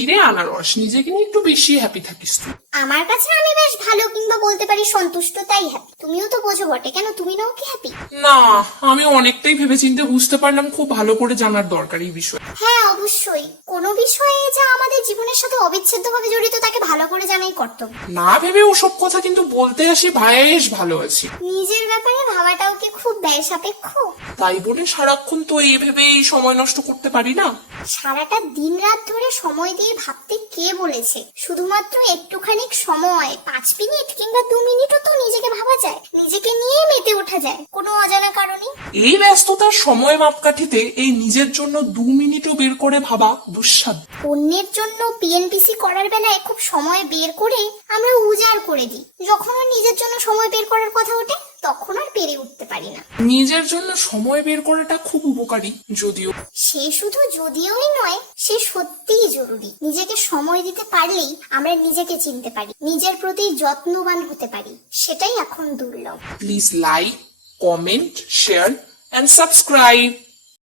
কিরে আনারস, নিজেকে নিয়ে একটু বেশি হ্যাপি থাকিস তুই। আমার কাছে আমি বেশ ভালো, কিংবা বলতে পারি সন্তুষ্ট, তাই হ্যাপি। তুমিও তো বোঝো বটে, কেন তুমি নাও কি হ্যাপি? না, আমি অনেকটাই ভেবেচিন্তে বুঝতে পারলাম খুব ভালো করে জানার দরকার এই বিষয়। হ্যাঁ অবশ্যই, কোনো বিষয়ে যা আমাদের জীবনের সাথে অবিচ্ছেদ্যভাবে জড়িত তাকে ভালো করে জানাই কর্তব্য। না ভেবে ওসব কথা কিন্তু বলতে আসি, বেশ ভালো আছি। নিজের ব্যাপারে ভাবাটাও কি খুব ব্যয় সাপেক্ষ? তাই বলে সারাক্ষণ তো এই ভেবেই সময় নষ্ট করতে পারি না। সারাটা দিন রাত ধরে সময় দিয়ে ভাবতে কে বলেছে? শুধুমাত্র একটুখানি সময়, 5 মিনিট কিংবা 2 মিনিটও তো নিজেকে ভাবা যায়, নিজেকে নিয়ে মেতে ওঠা যায় কোনো অজানা কারণে। এই ব্যস্ততার সময় মাপকাঠিতে এই নিজের জন্য 2 মিনিটও বের করে ভাবা দুঃসাধ্য। অন্যের জন্য পিএনপিসি করার বেলায় খুব সময় বের করে আমরা উজাড় করে দিই, যখন আর নিজের জন্য সময় বের করার কথা ওঠে তখন আর পেরে উঠতে পারি না। নিজের জন্য সময় বের করাটা খুব উপকারী, যদিও সে শুধু যদিওই নয়, সে সত্যিই জরুরি। নিজেকে সময় দিতে পারলেই আমরা নিজেকে চিনতে পারি, নিজের প্রতি যত্নবান হতে পারি, সেটাই এখন দুর্লভ। Please like, comment, share and subscribe.